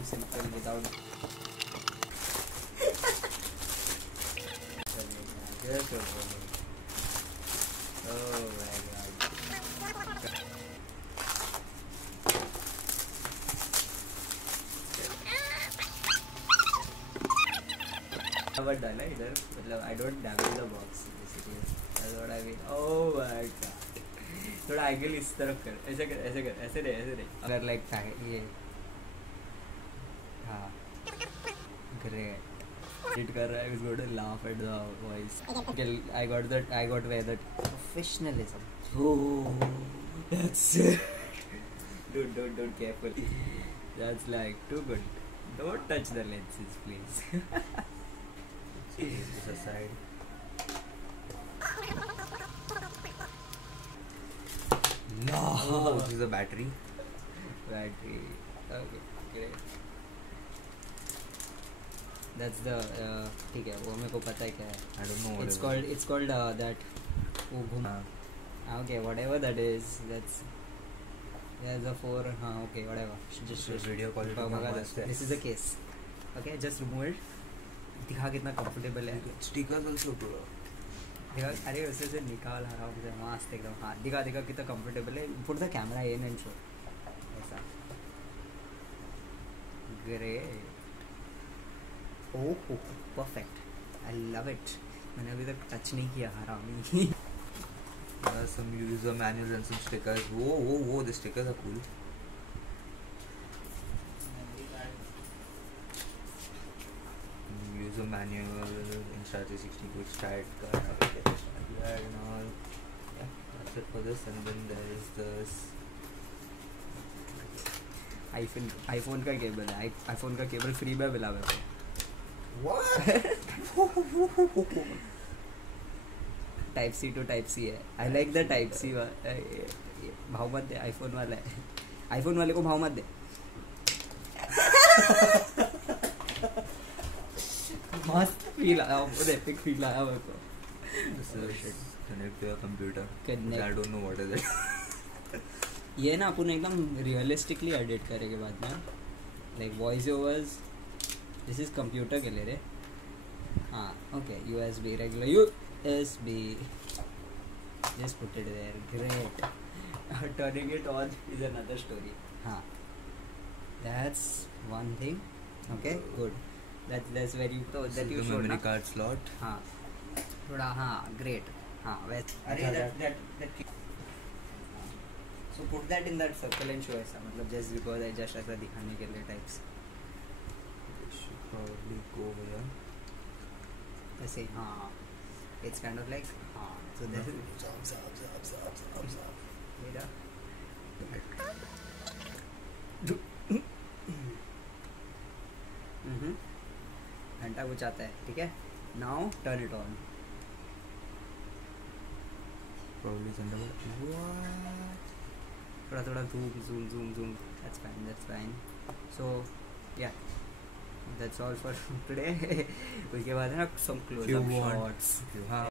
एकदम simple without Oh my god. But डाला इधर मतलब I don't damage the box basically. That's what I mean. Oh my god. थोड़ा angle इस तरफ कर, ऐसे कर, ऐसे कर, ऐसे नहीं अगर लाइक ये हाँ great. It कर रहा है, he's going to laugh at the voice. Okay, I got where that professionalism. Oh, that's it. Don't careful. That's like too good. Don't touch the lenses, please. This aside. No, Oh. this is a battery. Battery. Okay, great. That's the ठीक है वो मेरे को पता है क्या है. I don't know. It's called that. वो घूम. Okay, whatever that is. That's. There's a 4. Okay, whatever. Just video quality. This is the case. Okay, just remove it. दिखा कितना comfortable है. Stickers also bro. दिखा अरे उसे से निकाल आराम से मस्त एकदम. हाँ दिखा कितना comfortable है. Put the camera in and show. ऐसा. Great. Oh, perfect. I love it. मैंने अभी तक टच नहीं किया हरामी. Some user manuals and some stickers. Whoa, the stickers are cool. User manual, Insta360 quick start guide and all. Yeah, that's it for this. And then there is this iPhone का cable है. iPhone का cable free में मिला मेरे को. what? Type C to type C है. I like the type C. भाव मत दे. आईफोन वाला है. आईफोन वाले को भाव मत दे. मस्त फील आया. बहुत एपिक फील आया मेरे को. This is connect to your computer. Connect. I don't know what is it. ये ना अपन एकदम रियलिस्टिकली एडिट करेंगे बाद में. Like voice overs. This is computer के लिए रे. हाँ okay. USB regular USB. Just put it there. Great. Turning it on is another story. हाँ. That's one thing. Okay, good. That's very. So that you showed memory ना. card slot. हाँ. थोड़ा हाँ great. हाँ वैसे. अरे that. So put that in that circle and show ऐसा. मतलब just because I just ऐसा दिखाने के लिए types. Should probably go here. ऐसे हाँ. It's kind of like हाँ. So this is. मेरा. घंटा कुछ आता है. ठीक है. Now turn it on. Probably send what? थोड़ा zoom. That's fine. So yeah. That's all for today. उसके बाद है ना some close up shots. हाँ